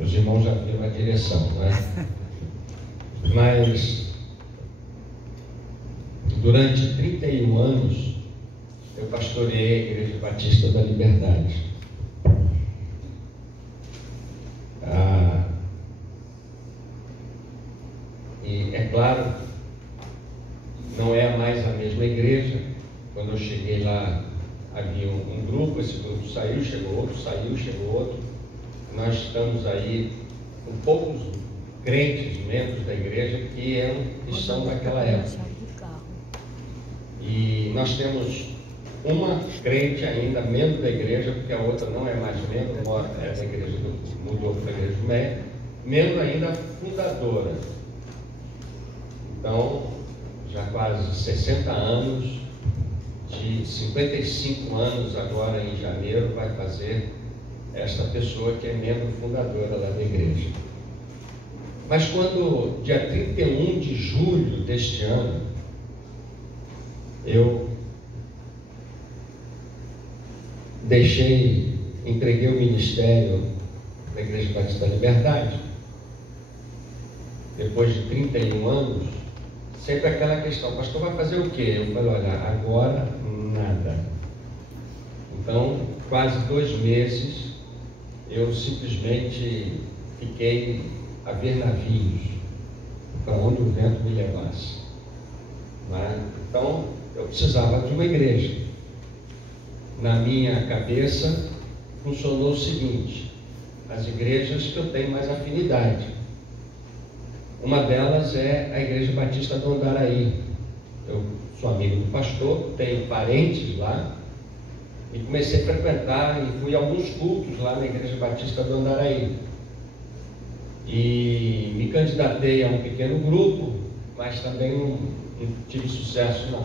Os irmãos já viram a direção, não é? Mas durante 31 anos eu pastoreei a Igreja Batista da Liberdade. E é claro, não é mais a mesma igreja. Quando eu cheguei lá, havia um grupo, esse grupo saiu, chegou outro, saiu, chegou outro. Nós estamos aí com poucos crentes, membros da igreja, que são daquela época. E nós temos uma crente ainda, membro da igreja, porque a outra não é mais membro, é da igreja, mudou para a igreja do Meia, membro ainda fundadora. Então, já quase 60 anos, de 55 anos agora em janeiro, vai fazer esta pessoa que é membro fundadora lá da igreja. Mas quando, dia 31 de julho deste ano, eu entreguei o ministério da Igreja Batista da Liberdade, depois de 31 anos, sempre aquela questão: pastor, vai fazer o quê? Eu falei: olha, agora nada. Então, quase 2 meses, eu simplesmente fiquei a ver navios para onde o vento me levasse. Então, eu precisava de uma igreja. Na minha cabeça, funcionou o seguinte: as igrejas que eu tenho mais afinidade. Uma delas é a Igreja Batista do Andaraí. Eu sou amigo do pastor, tenho parentes lá, e comecei a frequentar e fui a alguns cultos lá na Igreja Batista do Andaraí. E me candidatei a um pequeno grupo, mas também não tive sucesso não.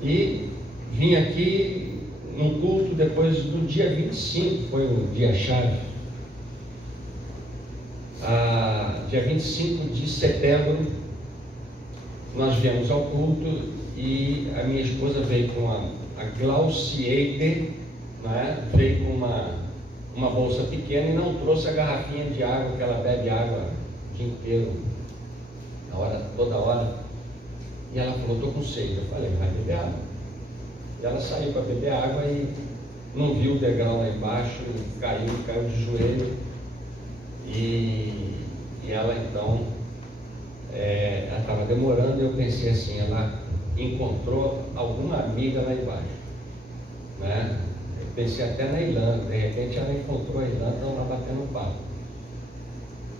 E vim aqui num culto depois do dia 25, foi o dia-chave. Dia 25 de setembro, nós viemos ao culto e a minha esposa veio com a Glaucieide, veio com uma bolsa pequena e não trouxe a garrafinha de água, que ela bebe água o dia inteiro, toda hora. E ela falou: estou com sede. Eu falei: vai beber água. E ela saiu para beber água e não viu o degrau lá embaixo, caiu de joelho. E ela então, ela estava demorando, e eu pensei assim: ela encontrou alguma amiga lá embaixo, Eu pensei até na Ilana, de repente ela encontrou a Ilana, estão lá batendo papo.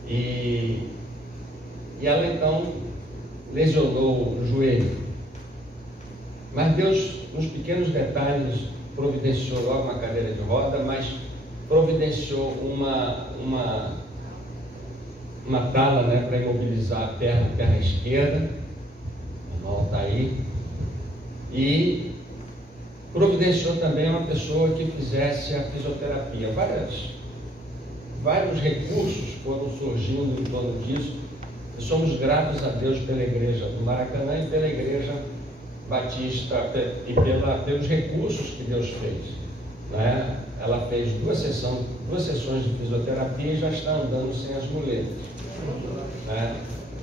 E ela então lesionou o joelho. Mas Deus, nos pequenos detalhes, providenciou logo uma cadeira de roda, mas providenciou uma tala, para imobilizar a perna esquerda. O irmão está aí. E providenciou também uma pessoa que fizesse a fisioterapia. Vários recursos foram surgindo em torno disso. E somos gratos a Deus pela igreja do Maracanã e pela igreja Batista e pelos recursos que Deus fez. Ela fez 2 sessões de fisioterapia e já está andando sem as muletas.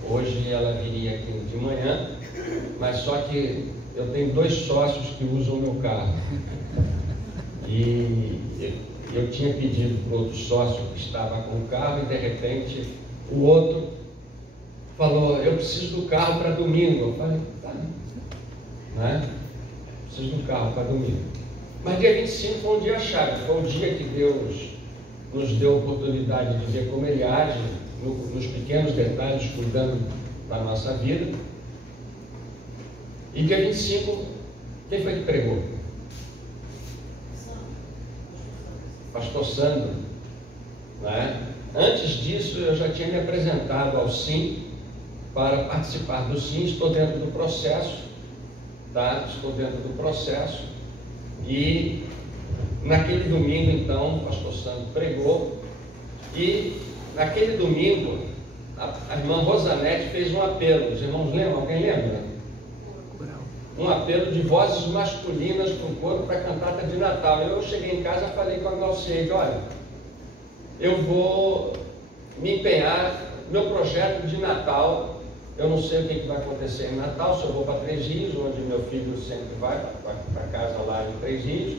Hoje ela viria aqui de manhã, mas só que eu tenho 2 sócios que usam o meu carro. E eu tinha pedido para o outro sócio que estava com o carro, e de repente o outro falou: eu preciso do carro para domingo. Eu falei: tá, preciso do carro para domingo. Mas dia 25 foi um dia chave, foi o dia que Deus nos deu a oportunidade de ver como Ele age nos pequenos detalhes, cuidando da nossa vida. E dia 25, quem foi que pregou? Pastor Sandro. Antes disso, eu já tinha me apresentado ao SIM para participar do SIM. Estou dentro do processo, estou dentro do processo. E naquele domingo, então, o pastor Sandro pregou, e naquele domingo a irmã Rosanete fez um apelo. Os irmãos lembram? Alguém lembra? Um apelo de vozes masculinas para o coro, para a cantata de Natal. Eu cheguei em casa e falei com a Glaucieide: olha, eu vou me empenhar. Meu projeto de Natal, eu não sei o que vai acontecer em Natal, se eu vou para Três Rios, onde meu filho sempre vai, para casa lá em Três Rios,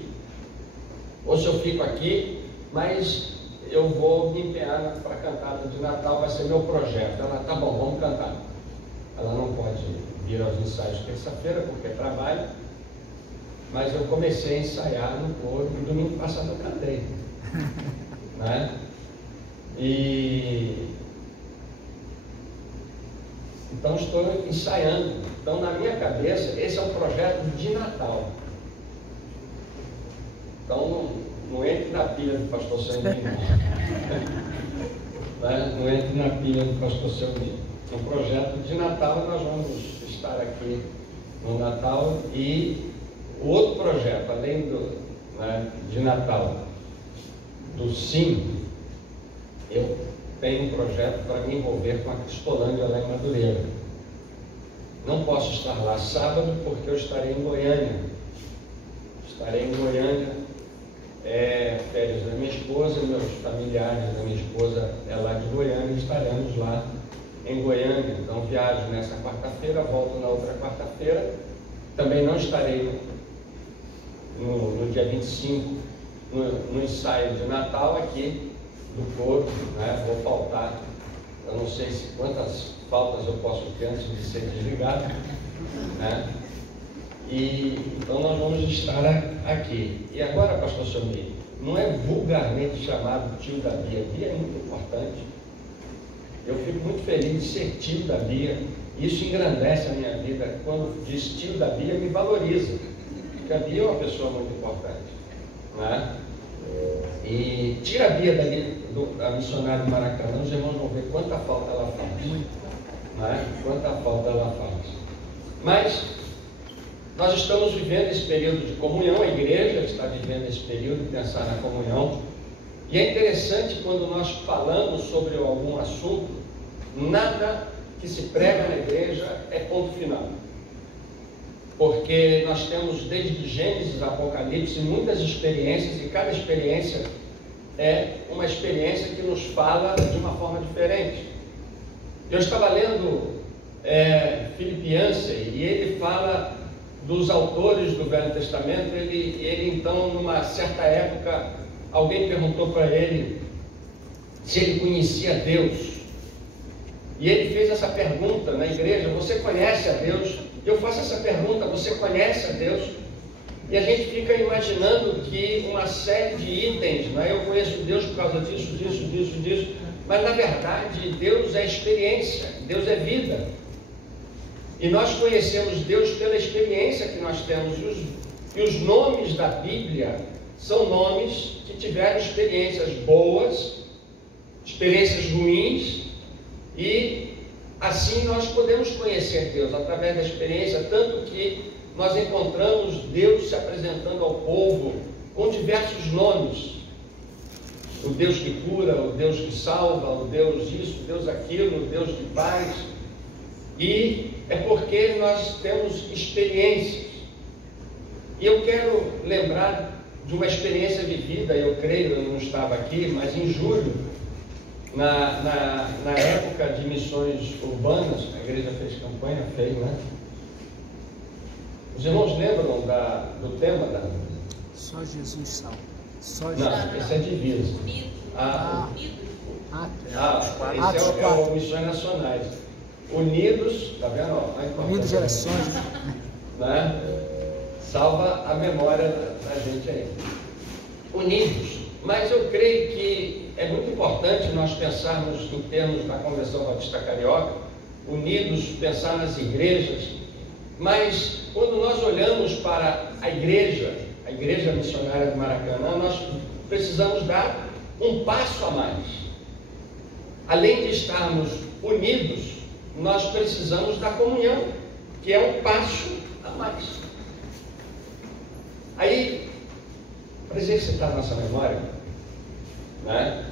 ou se eu fico aqui, mas eu vou me empenhar para a cantada de Natal, vai ser meu projeto. Ela, tá bom, vamos cantar. Ela não pode vir aos ensaios terça-feira, porque é trabalho, mas eu comecei a ensaiar no coro, e domingo passado eu cantei. Né? Então estou ensaiando. Então na minha cabeça esse é um projeto de Natal. Então não entre na pilha do pastor Sandrinho. Não entre na pilha do pastor Sandrinho. É um projeto de Natal, nós vamos estar aqui no Natal. E o outro projeto, além de Natal, do Sim, eu tenho um projeto para me envolver com a Cristolândia lá em Madureira. Não posso estar lá sábado porque eu estarei em Goiânia. Estarei em Goiânia, férias da minha esposa, meus familiares da minha esposa é lá de Goiânia, estaremos lá em Goiânia. Então viajo nessa quarta-feira, volto na outra quarta-feira. Também não estarei no dia 25 no ensaio de Natal aqui do coro, né? Vou faltar, eu não sei quantas faltas eu posso ter antes de ser desligado, né? E então nós vamos estar aqui. E agora, pastor Somi, não é vulgarmente chamado tio da Bia. Bia é muito importante. Eu fico muito feliz de ser tio da Bia. Isso engrandece a minha vida. Quando diz tio da Bia, me valoriza, porque a Bia é uma pessoa muito importante, né? E tira a Bia dali, a missionária de Maracanã, os irmãos vão ver quanta falta ela faz, né? Quanta falta ela faz. Mas nós estamos vivendo esse período de comunhão, a igreja está vivendo esse período de pensar na comunhão. E é interessante quando nós falamos sobre algum assunto, nada que se prega na igreja é ponto final. Porque nós temos desde Gênesis a Apocalipse muitas experiências, e cada experiência é uma experiência que nos fala de uma forma diferente. Eu estava lendo Philip Yancey, e ele fala dos autores do Velho Testamento. Ele então, numa certa época, alguém perguntou para ele se ele conhecia Deus. E ele fez essa pergunta na igreja: você conhece a Deus? Eu faço essa pergunta: você conhece a Deus? E a gente fica imaginando que uma série de itens, não é? Eu conheço Deus por causa disso, disso. Mas na verdade Deus é experiência, Deus é vida. E nós conhecemos Deus pela experiência que nós temos. E os nomes da Bíblia são nomes que tiveram experiências boas, experiências ruins, e assim nós podemos conhecer Deus através da experiência, tanto que nós encontramos Deus se apresentando ao povo com diversos nomes: o Deus que cura, o Deus que salva, o Deus isso, o Deus aquilo, o Deus de paz. E é porque nós temos experiências. E eu quero lembrar de uma experiência vivida. Eu creio, eu não estava aqui, mas em julho, na época de missões urbanas, a igreja fez campanha, né? Os irmãos lembram do tema da... Só Jesus salva. Não, esse é divisa. Esse é o Missões Nacionais. Unidos, tá vendo? Unidos Gerações, né? Salva a memória da gente aí. Unidos. Mas eu creio que é muito importante nós pensarmos em termos da Convenção Batista Carioca, unidos, pensar nas igrejas. Mas quando nós olhamos para a igreja missionária de Maracanã, nós precisamos dar um passo a mais. Além de estarmos unidos, nós precisamos da comunhão, que é um passo a mais. Aí, para exercitar a nossa memória, né?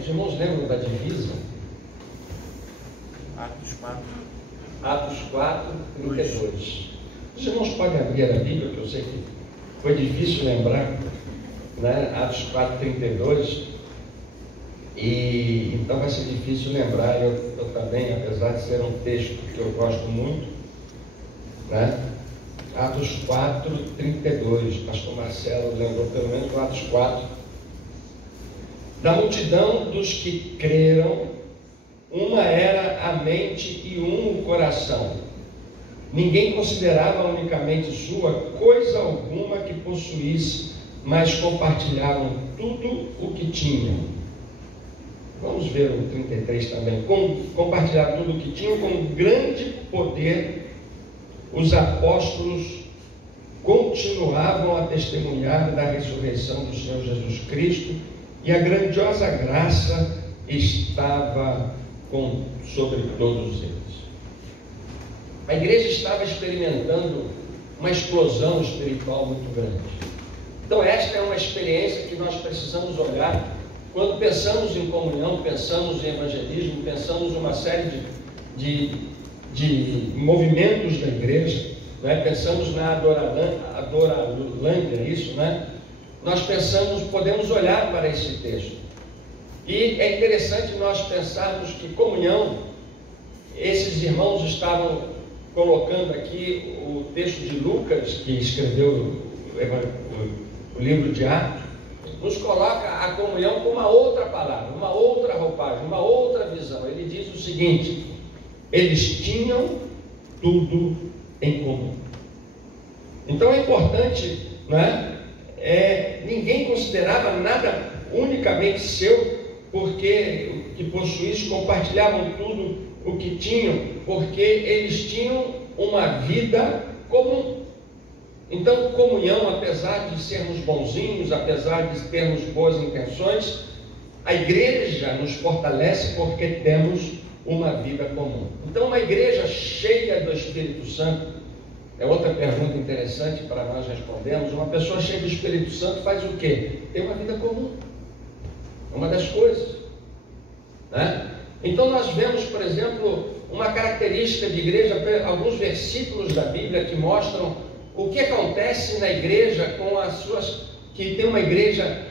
Os irmãos lembram da divisa? Atos 4, 32. Os irmãos podem abrir a Bíblia, que eu sei que foi difícil lembrar, né? Atos 4, 32. E então vai ser difícil lembrar. Eu também, apesar de ser um texto que eu gosto muito, né? Atos 4:32, pastor Marcelo lembrou pelo menos Atos 4. Da multidão dos que creram, uma era a mente e um o coração. Ninguém considerava unicamente sua coisa alguma que possuísse, mas compartilhavam tudo o que tinham. Vamos ver o 33 também. Compartilharam tudo o que tinham com grande poder. Os apóstolos continuavam a testemunhar da ressurreição do Senhor Jesus Cristo, e a grandiosa graça estava sobre todos eles. A igreja estava experimentando uma explosão espiritual muito grande. Então esta é uma experiência que nós precisamos olhar quando pensamos em comunhão, pensamos em evangelismo, pensamos em uma série de movimentos da igreja, né? Pensamos na Adoralândia, isso, né? Nós podemos olhar para esse texto. E é interessante nós pensarmos que comunhão, esses irmãos estavam colocando aqui o texto de Lucas, que escreveu o livro de Atos, nos coloca a comunhão com uma outra palavra, uma outra roupagem, uma outra visão. Ele diz o seguinte: eles tinham tudo em comum. Então é importante, né? Ninguém considerava nada unicamente seu, porque o que possuísse, compartilhavam tudo o que tinham, porque eles tinham uma vida comum. Então, comunhão, apesar de sermos bonzinhos, apesar de termos boas intenções, a igreja nos fortalece porque temos uma vida comum. Então, uma igreja cheia do Espírito Santo, é outra pergunta interessante para nós respondermos. Uma pessoa cheia do Espírito Santo faz o quê? Tem uma vida comum. É uma das coisas, né? Então nós vemos, por exemplo, uma característica de igreja, alguns versículos da Bíblia que mostram o que acontece na igreja com as suas, que tem uma igreja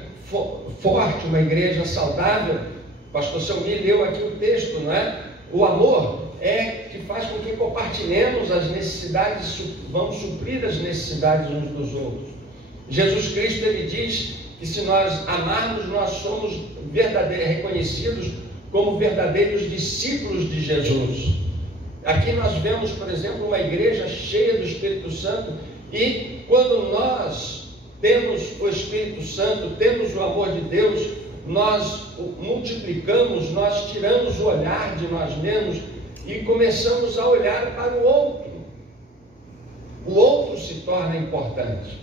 forte, uma igreja saudável. O pastor Selmir leu aqui o texto, não é? O amor é que faz com que compartilhemos as necessidades, vamos suprir as necessidades uns dos outros. Jesus Cristo, ele diz que se nós amarmos, nós somos reconhecidos como verdadeiros discípulos de Jesus. Aqui nós vemos, por exemplo, uma igreja cheia do Espírito Santo, e quando nós temos o Espírito Santo, temos o amor de Deus, nós multiplicamos, nós tiramos o olhar de nós mesmos e começamos a olhar para o outro. O outro se torna importante.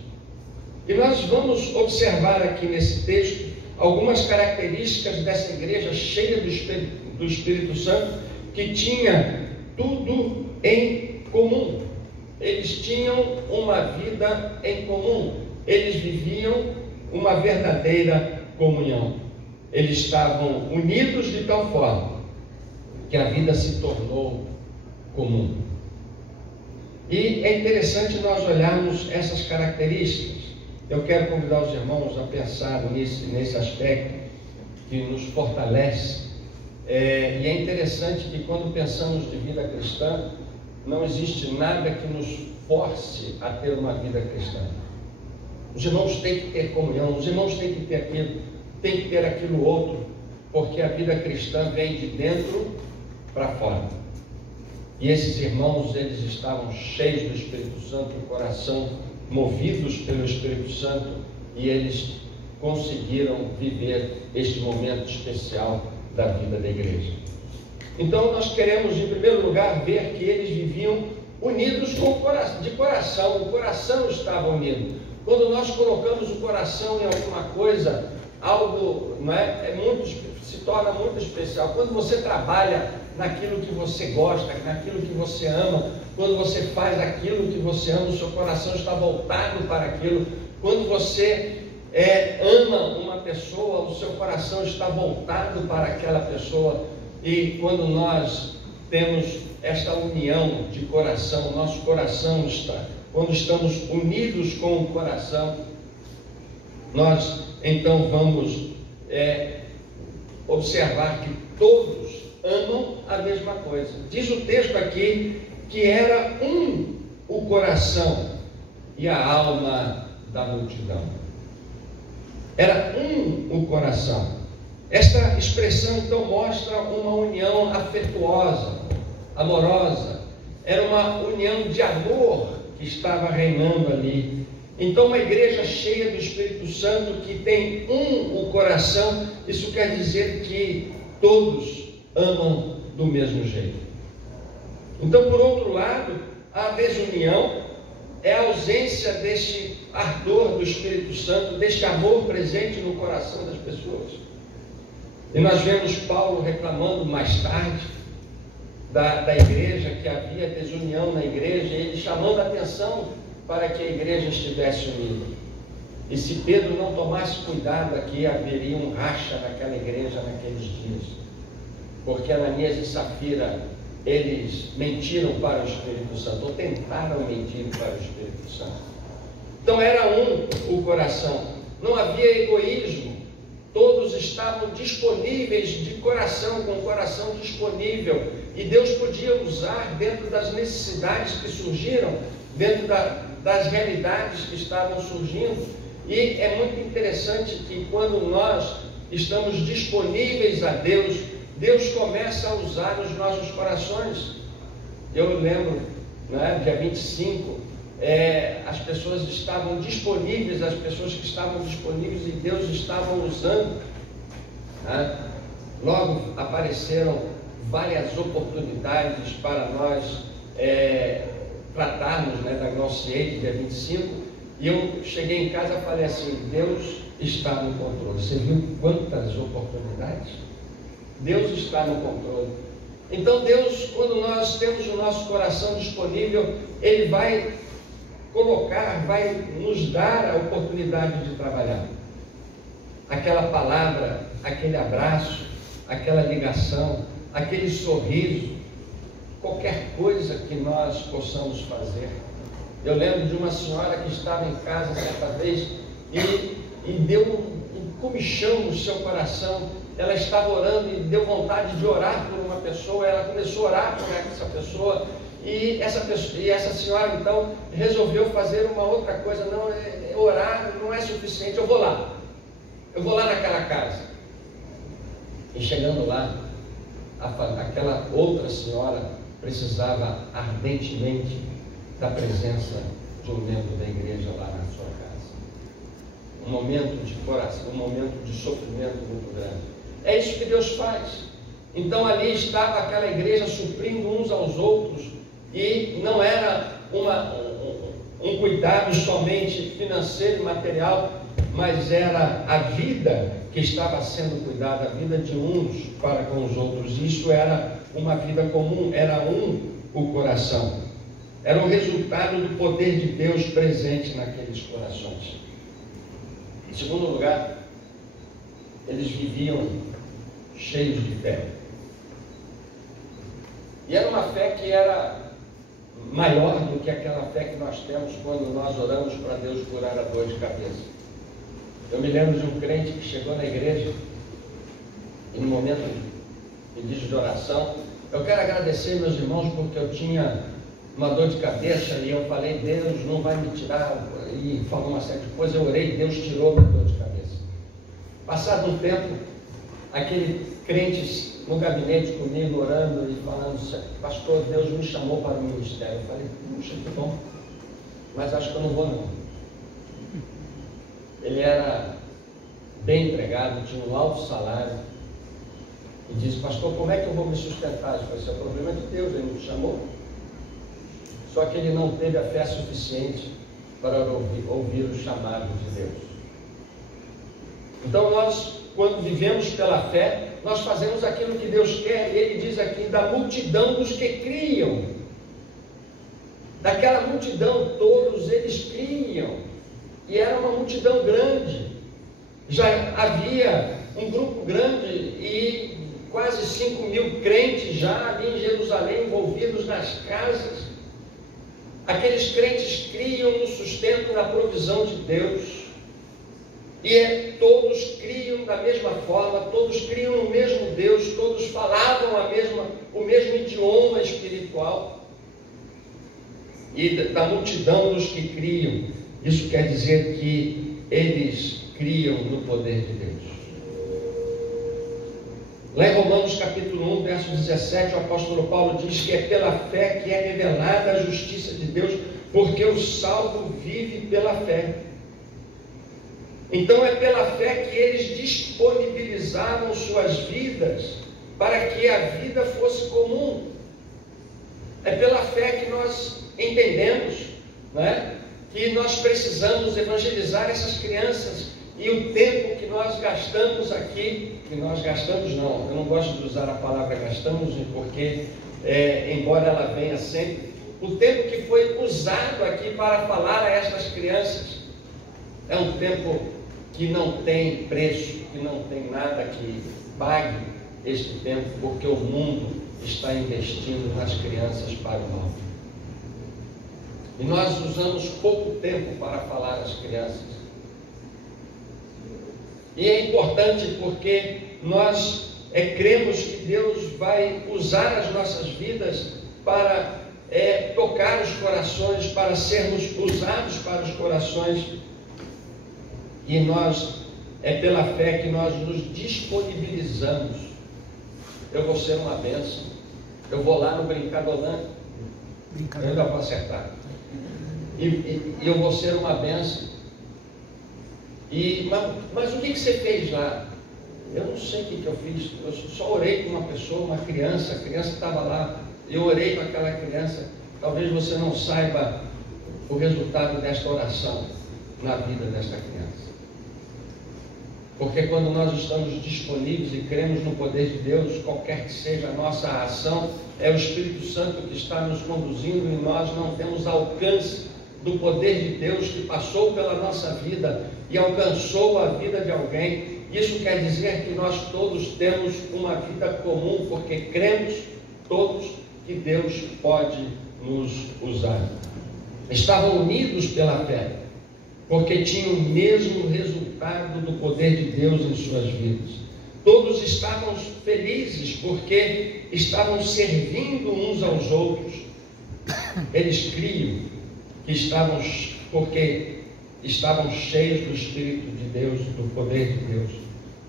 E nós vamos observar aqui nesse texto algumas características dessa igreja cheia do Espírito Santo, que tinha tudo em comum. Eles tinham uma vida em comum. Eles viviam uma verdadeira comunhão. Eles estavam unidos de tal forma que a vida se tornou comum. E é interessante nós olharmos essas características. Eu quero convidar os irmãos a pensar nesse aspecto que nos fortalece. E é interessante que quando pensamos de vida cristã, não existe nada que nos force a ter uma vida cristã. Os irmãos têm que ter comunhão, os irmãos têm que ter aquilo, têm que ter aquilo outro, porque a vida cristã vem de dentro para fora. E esses irmãos, eles estavam cheios do Espírito Santo, o coração movidos pelo Espírito Santo, e eles conseguiram viver este momento especial da vida da igreja. Então nós queremos, em primeiro lugar, ver que eles viviam unidos de coração. O coração estava unido. Quando nós colocamos o coração em alguma coisa, algo, não é, se torna muito especial. Quando você trabalha naquilo que você gosta, naquilo que você ama, quando você faz aquilo que você ama, o seu coração está voltado para aquilo. Quando você ama uma pessoa, o seu coração está voltado para aquela pessoa. E quando nós temos esta união de coração, nosso coração está, quando estamos unidos com o coração, nós então vamos observar que todos amam a mesma coisa. Diz o texto aqui que era o coração e a alma da multidão. Era o coração. Esta expressão então mostra uma união afetuosa, amorosa. Era uma união de amor que estava reinando ali. Então, uma igreja cheia do Espírito Santo, que tem o coração, isso quer dizer que todos amam do mesmo jeito. Então, por outro lado, a desunião é a ausência deste ardor do Espírito Santo, deste amor presente no coração das pessoas. E nós vemos Paulo reclamando mais tarde da igreja, que havia desunião na igreja, ele chamando a atenção para que a igreja estivesse unida. E se Pedro não tomasse cuidado aqui, haveria um racha naquela igreja naqueles dias. Porque Ananias e Safira, eles mentiram para o Espírito Santo, ou tentaram mentir para o Espírito Santo. Então era o coração, não havia egoísmo, todos estavam disponíveis de coração, com o coração disponível, e Deus podia usar dentro das necessidades que surgiram, dentro das realidades que estavam surgindo. E é muito interessante que quando nós estamos disponíveis a Deus, Deus começa a usar os nossos corações. Eu lembro, dia 25, as pessoas estavam disponíveis, as pessoas que estavam disponíveis e Deus estava usando. Logo apareceram várias oportunidades para nós tratarmos da Glauciate, dia 25, e eu cheguei em casa e falei assim: Deus está no controle. Você viu quantas oportunidades? Deus está no controle. Então Deus, quando nós temos o nosso coração disponível, Ele vai colocar, vai nos dar a oportunidade de trabalhar. Aquela palavra, aquele abraço, aquela ligação, aquele sorriso, qualquer coisa que nós possamos fazer. Eu lembro de uma senhora que estava em casa certa vez e deu um comichão no seu coração. Ela estava orando e deu vontade de orar por uma pessoa. Ela começou a orar por essa pessoa e essa senhora então resolveu fazer uma outra coisa. Não, orar não é suficiente, eu vou lá naquela casa. E chegando lá, aquela outra senhora precisava ardentemente da presença de um membro da igreja lá na sua casa. Um momento de coração, um momento de sofrimento muito grande. É isso que Deus faz. Então ali estava aquela igreja suprindo uns aos outros, e não era um cuidado somente financeiro e material, mas era a vida que estava sendo cuidada, a vida de uns para com os outros. Isso era uma vida comum, era o coração. Era o resultado do poder de Deus presente naqueles corações. Em segundo lugar, eles viviam cheios de fé. E era uma fé que era maior do que aquela fé que nós temos quando nós oramos para Deus curar a dor de cabeça. Eu me lembro de um crente que chegou na igreja e no momento de pedido de oração, eu quero agradecer meus irmãos porque eu tinha uma dor de cabeça e eu falei: Deus não vai me tirar, e falou uma série de coisas. Eu orei, Deus tirou minha dor de cabeça. Passado um tempo, aquele crente no gabinete comigo orando e falando: pastor, Deus me chamou para o ministério. Eu falei: puxa, que bom, mas acho que eu não vou não. Ele era bem empregado, tinha um alto salário, e disse: pastor, como é que eu vou me sustentar? Eu falei: esse é o problema de Deus, Ele me chamou. Só que ele não teve a fé suficiente para ouvir o chamado de Deus. Então nós, quando vivemos pela fé, nós fazemos aquilo que Deus quer. E Ele diz aqui: da multidão dos que criam. Daquela multidão, todos eles criam. E era uma multidão grande. Já havia um grupo grande e quase 5.000 crentes já ali em Jerusalém, envolvidos nas casas. Aqueles crentes criam no sustento, na provisão de Deus. E todos criam da mesma forma, todos criam no mesmo espiritual e da multidão dos que criam. Isso quer dizer que eles criam no poder de Deus. Lá em Romanos capítulo 1, verso 17, o apóstolo Paulo diz que é pela fé que é revelada a justiça de Deus, porque o salvo vive pela fé. Então é pela fé que eles disponibilizavam suas vidas para que a vida fosse comum. É pela fé que nós entendemos, né, que nós precisamos evangelizar essas crianças. E o tempo que nós gastamos aqui, que nós gastamos não, eu não gosto de usar a palavra gastamos, porque embora ela venha sempre, o tempo que foi usado aqui para falar a estas crianças é um tempo que não tem preço, que não tem nada que pague este tempo, porque o mundo está investindo nas crianças para o mal. E nós usamos pouco tempo para falar às crianças. E é importante porque nós cremos que Deus vai usar as nossas vidas para tocar os corações, para sermos usados para os corações. E nós, é pela fé que nós nos disponibilizamos. Eu vou ser uma bênção. Eu vou lá no Brincadolândia. Eu ainda vou acertar. E eu vou ser uma bênção. Mas o que você fez lá? Eu não sei o que eu fiz. Eu só orei com uma pessoa, uma criança. A criança estava lá. Eu orei com aquela criança. Talvez você não saiba o resultado desta oração na vida desta criança. Porque quando nós estamos disponíveis e cremos no poder de Deus, qualquer que seja a nossa ação, é o Espírito Santo que está nos conduzindo e nós não temos alcance do poder de Deus que passou pela nossa vida e alcançou a vida de alguém. Isso quer dizer que nós todos temos uma vida comum, porque cremos todos que Deus pode nos usar. Estavam unidos pela fé, porque tinham o mesmo resultado do poder de Deus em suas vidas. Todos estavam felizes, porque estavam servindo uns aos outros. Eles criam que porque estavam cheios do Espírito de Deus, do poder de Deus.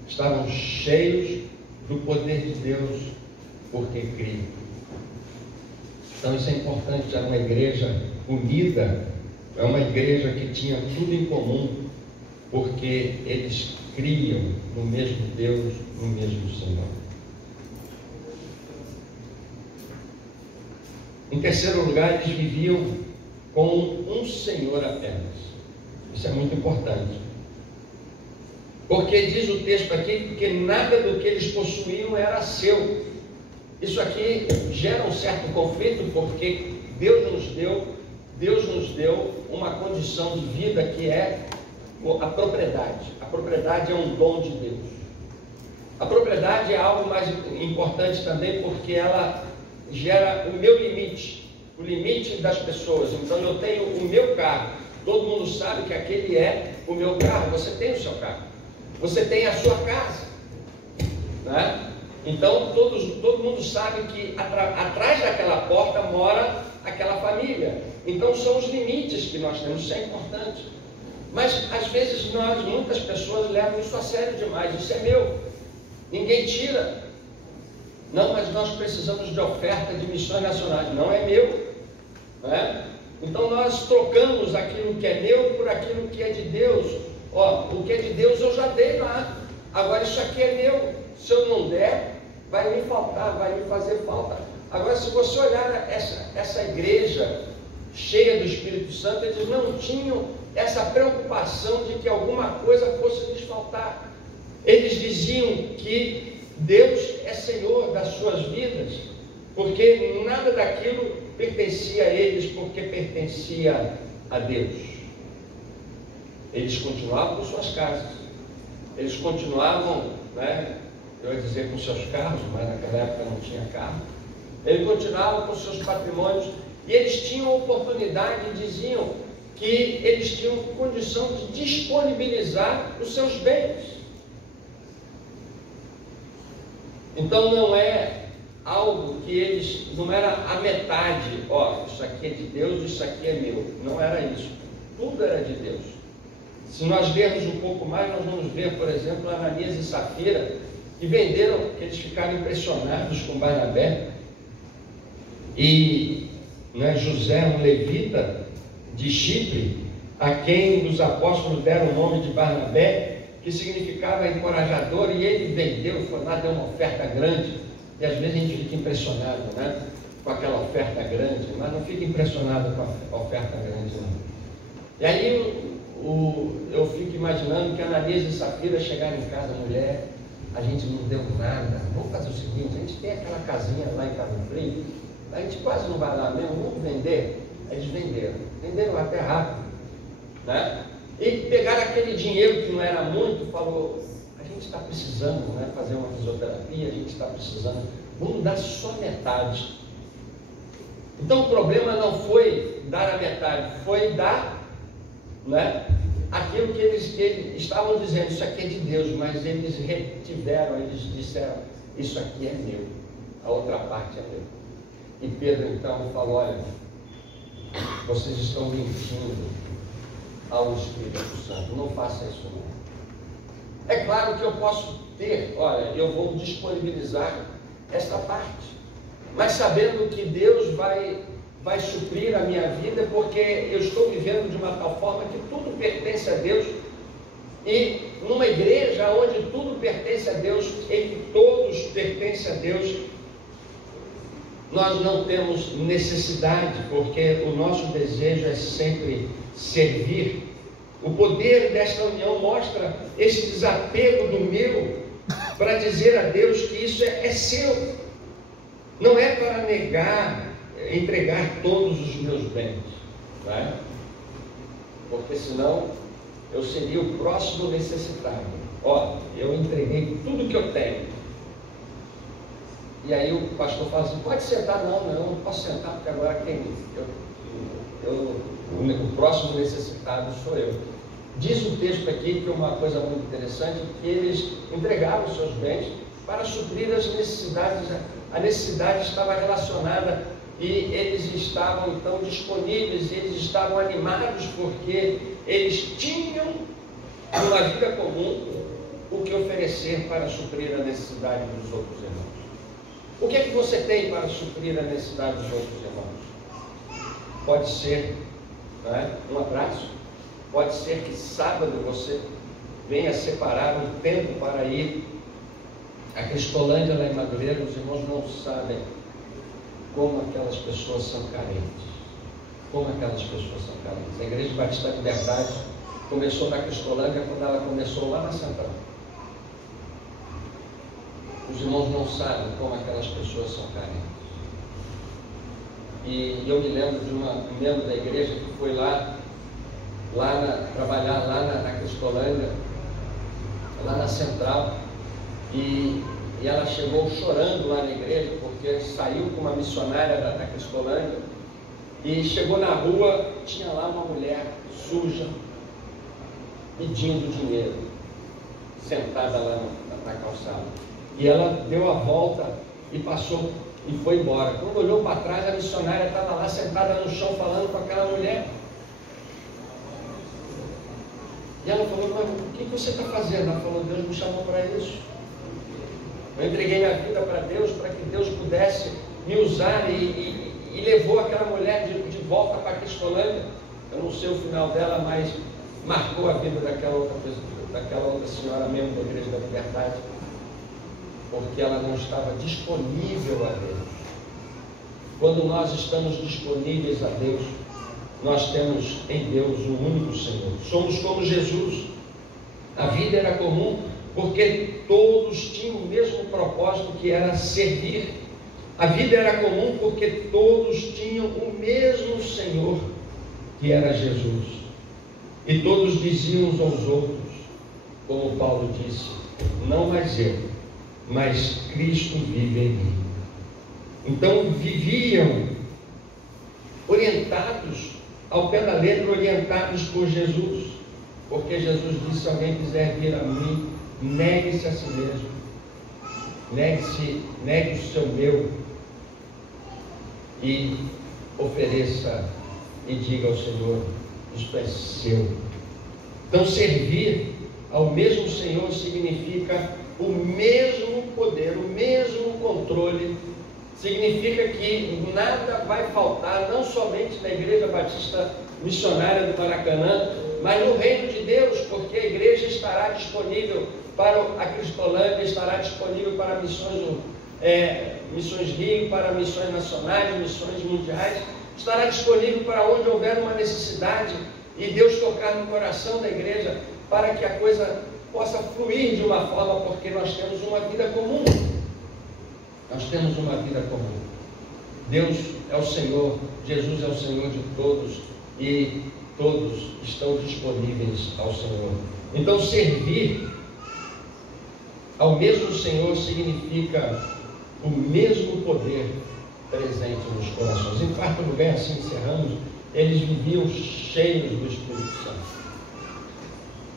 Estavam cheios do poder de Deus, porque criam. Então isso é importante. Era uma igreja unida, é uma igreja que tinha tudo em comum, porque eles criam no mesmo Deus, no mesmo Senhor. Em terceiro lugar, eles viviam com um Senhor apenas. Isso é muito importante. Porque diz o texto aqui que nada do que eles possuíam era seu. Isso aqui gera um certo conflito, porque Deus nos deu uma condição de vida que é a propriedade. A propriedade é um dom de Deus. A propriedade é algo mais importante também, porque ela gera o meu limite, o limite das pessoas. Então eu tenho o meu carro, todo mundo sabe que aquele é o meu carro. Você tem o seu carro, você tem a sua casa, né? Então todo mundo sabe que atrás daquela porta mora aquela família. Então são os limites que nós temos. Isso é importante. Mas às vezes muitas pessoas levam isso a sério demais. Isso é meu, ninguém tira. Não, mas nós precisamos de oferta de missões nacionais. Não é meu, não é? Então nós trocamos aquilo que é meu por aquilo que é de Deus. O que é de Deus eu já dei lá. Agora isso aqui é meu. Se eu não der, vai me faltar, vai me fazer falta. Agora, se você olhar essa igreja cheia do Espírito Santo, eles não tinham essa preocupação de que alguma coisa fosse lhes faltar. Eles diziam que Deus é Senhor das suas vidas, porque nada daquilo pertencia a eles, porque pertencia a Deus. Eles continuavam com suas casas, eles continuavam, eu ia dizer com seus carros, mas naquela época não tinha carro. Eles continuavam com seus patrimônios, e eles tinham oportunidade, e diziam que eles tinham condição de disponibilizar os seus bens. Então não é algo que eles, não era a metade, ó, isso aqui é de Deus, isso aqui é meu. Não era isso. Tudo era de Deus. Se nós lermos um pouco mais, nós vamos ver, por exemplo, Ananias e Safira, que venderam, que eles ficaram impressionados com Barnabé. E José, um levita de Chipre, a quem os apóstolos deram o nome de Barnabé, que significava encorajador, e ele vendeu, foi lá, deu uma oferta grande. E às vezes a gente fica impressionado, com aquela oferta grande, mas não fica impressionado com a oferta grande, não. E aí eu fico imaginando que Ananias e Safira chegaram em casa, mulher, a gente não deu nada, vamos fazer o seguinte, a gente tem aquela casinha lá em Cabo Frio, a gente quase não vai lá mesmo, vamos vender. Eles venderam até rápido, e pegaram aquele dinheiro que não era muito, falou, a gente está precisando, fazer uma fisioterapia, a gente está precisando, vamos dar só metade. Então o problema não foi dar a metade, foi dar aquilo que eles estavam dizendo, isso aqui é de Deus, mas eles retiveram, eles disseram, isso aqui é meu, a outra parte é meu. E Pedro então falou, olha, vocês estão mentindo ao Espírito Santo, não faça isso não. É claro que eu posso ter, olha, eu vou disponibilizar esta parte, mas sabendo que Deus vai suprir a minha vida, porque eu estou vivendo de uma tal forma que tudo pertence a Deus, e numa igreja onde tudo pertence a Deus, em que todos pertencem a Deus, nós não temos necessidade, porque o nosso desejo é sempre servir. O poder desta união mostra esse desapego do meu para dizer a Deus que isso é seu. Não é para entregar todos os meus bens, porque senão eu seria o próximo necessitado. Ó, eu entreguei tudo que eu tenho. E aí o pastor fala assim, pode sentar? Não, eu não posso sentar, porque agora o próximo necessitado sou eu. Diz o texto aqui, que é uma coisa muito interessante, que eles entregaram os seus bens para suprir as necessidades. A necessidade estava relacionada e eles estavam então disponíveis, eles estavam animados porque eles tinham, numa vida comum, o que oferecer para suprir a necessidade dos outros irmãos. O que é que você tem para suprir a necessidade dos outros irmãos? Pode ser um abraço, pode ser que sábado você venha separar um tempo para ir a Cristolândia, lá em Madureira. Os irmãos não sabem como aquelas pessoas são carentes. Como aquelas pessoas são carentes. A Igreja Batista da Liberdade começou na Cristolândia quando ela começou lá na Central. Os irmãos não sabem como aquelas pessoas são carentes. E eu me lembro de um membro da igreja que foi trabalhar lá na Cristolândia, lá na Central, e ela chegou chorando lá na igreja, porque saiu com uma missionária da Cristolândia, e chegou na rua, tinha lá uma mulher suja, pedindo dinheiro, sentada lá na calçada. E ela deu a volta e passou e foi embora. Quando olhou para trás, a missionária estava lá sentada no chão falando com aquela mulher. E ela falou, mas o que você está fazendo? Ela falou, Deus me chamou para isso. Eu entreguei minha vida para Deus, para que Deus pudesse me usar, e levou aquela mulher de volta para a Cristolândia. Eu não sei o final dela, mas marcou a vida daquela outra senhora, membro da Igreja da Liberdade, porque ela não estava disponível a Deus. Quando nós estamos disponíveis a Deus, nós temos em Deus um único Senhor. Somos como Jesus. A vida era comum porque todos tinham o mesmo propósito, que era servir. A vida era comum porque todos tinham o mesmo Senhor, que era Jesus. E todos diziam uns aos outros, como Paulo disse, não mais eu, mas Cristo vive em mim. Então viviam orientados ao pé da letra, orientados por Jesus, porque Jesus disse, se alguém quiser vir a mim, negue-se a si mesmo, negue o seu eu e ofereça e diga ao Senhor: isto é seu. Então, servir ao mesmo Senhor significa o mesmo poder, o mesmo controle. Significa que nada vai faltar, não somente na Igreja Batista Missionária do Maracanã, mas no reino de Deus, porque a igreja estará disponível para a Cristolândia, estará disponível para missões Rio, para missões nacionais, missões mundiais, estará disponível para onde houver uma necessidade e Deus tocar no coração da igreja para que a coisa possa fluir de uma forma, porque nós temos uma vida comum. Nós temos uma vida comum. Deus é o Senhor, Jesus é o Senhor de todos e todos estão disponíveis ao Senhor. Então, servir ao mesmo Senhor significa o mesmo poder presente nos corações. Em quarto lugar, assim encerramos, eles viviam cheios do Espírito Santo.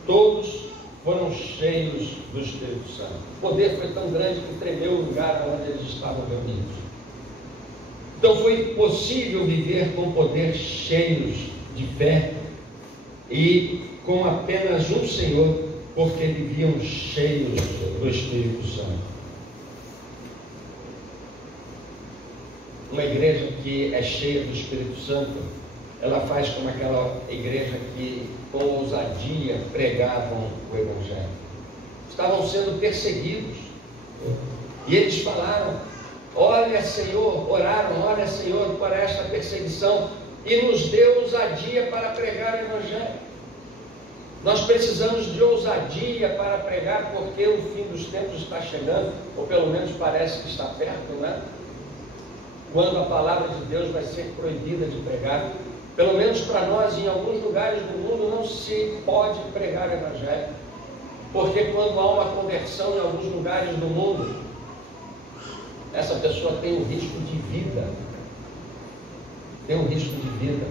Todos foram cheios do Espírito Santo. O poder foi tão grande que tremeu o lugar onde eles estavam reunidos. Então foi possível viver com poder cheios de fé e com apenas um Senhor, porque viviam cheios do Espírito Santo. Uma igreja que é cheia do Espírito Santo, ela faz como aquela igreja que com ousadia pregavam o Evangelho. Estavam sendo perseguidos e eles falaram: olha Senhor, oraram, olha Senhor, por esta perseguição, e nos deu ousadia para pregar o Evangelho. Nós precisamos de ousadia para pregar, porque o fim dos tempos está chegando, ou pelo menos parece que está perto, né? Quando a palavra de Deus vai ser proibida de pregar. Pelo menos para nós, em alguns lugares do mundo, não se pode pregar o Evangelho. Porque quando há uma conversão em alguns lugares do mundo, essa pessoa tem um risco de vida. Tem um risco de vida.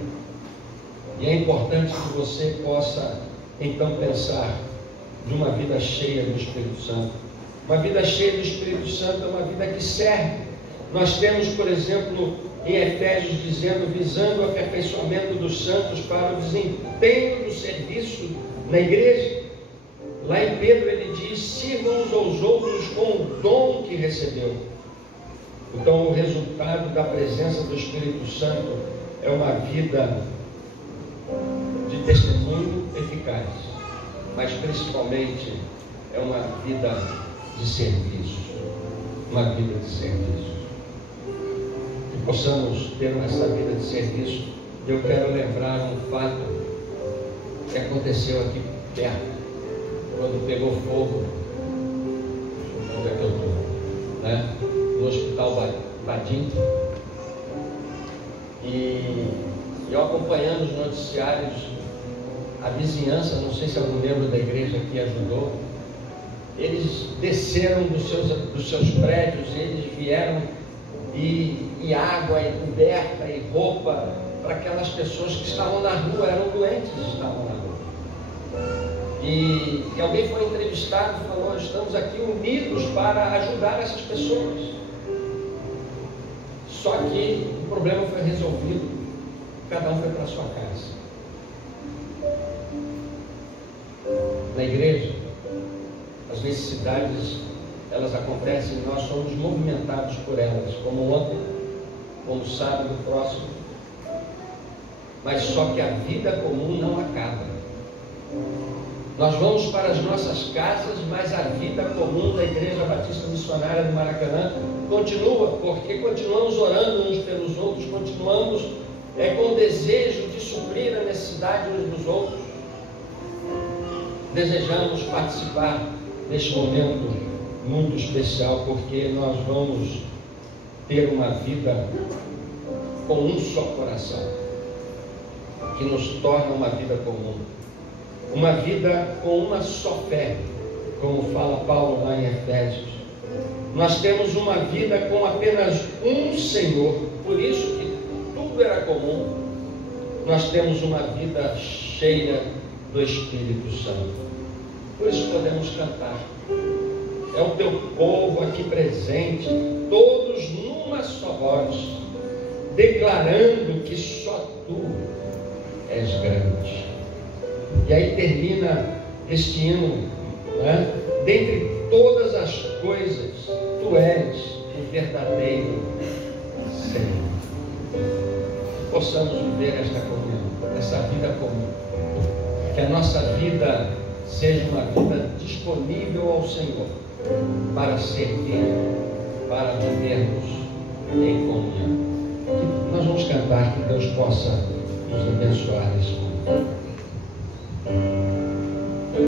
E é importante que você possa, então, pensar de uma vida cheia do Espírito Santo. Uma vida cheia do Espírito Santo é uma vida que serve. Nós temos, por exemplo, em Efésios dizendo: visando o aperfeiçoamento dos santos para o desempenho do serviço na igreja. Lá em Pedro ele diz: sirvam uns aos outros com o dom que recebeu. Então, o resultado da presença do Espírito Santo é uma vida de testemunho eficaz, mas principalmente é uma vida de serviço. Uma vida de serviço. Que possamos ter essa vida de serviço. Eu quero lembrar um fato que aconteceu aqui perto, quando pegou fogo, onde é que eu estou, né? No Hospital Badim, e eu acompanhando os noticiários, a vizinhança, não sei se algum membro da igreja aqui ajudou, eles desceram dos seus prédios, eles vieram e água, e coberta, e roupa para aquelas pessoas que estavam na rua, eram doentes, estavam na rua. E alguém foi entrevistado e falou: estamos aqui unidos para ajudar essas pessoas. Só que o problema foi resolvido, cada um foi para a sua casa. Na igreja, as necessidades, elas acontecem e nós somos movimentados por elas, como ontem, como sábado próximo. Mas só que a vida comum não acaba. Nós vamos para as nossas casas, mas a vida comum da Igreja Batista Missionária do Maracanã continua, porque continuamos orando uns pelos outros, continuamos com o desejo de suprir a necessidade uns dos outros. Desejamos participar deste momento muito especial, porque nós vamos ter uma vida com um só coração, que nos torna uma vida comum. Uma vida com uma só fé, como fala Paulo lá em Efésios. Nós temos uma vida com apenas um Senhor, por isso que tudo era comum. Nós temos uma vida cheia do Espírito Santo. Por isso podemos cantar: é o teu povo aqui presente, todos numa só voz, declarando que só tu és grande. E aí termina este hino, né? Dentre todas as coisas, tu és o verdadeiro Senhor. Possamos viver esta comunhão, essa vida comum. Que a nossa vida seja uma vida disponível ao Senhor para servir, para vivermos em comunhão. Que nós vamos cantar, que Deus possa nos abençoar nesse momento.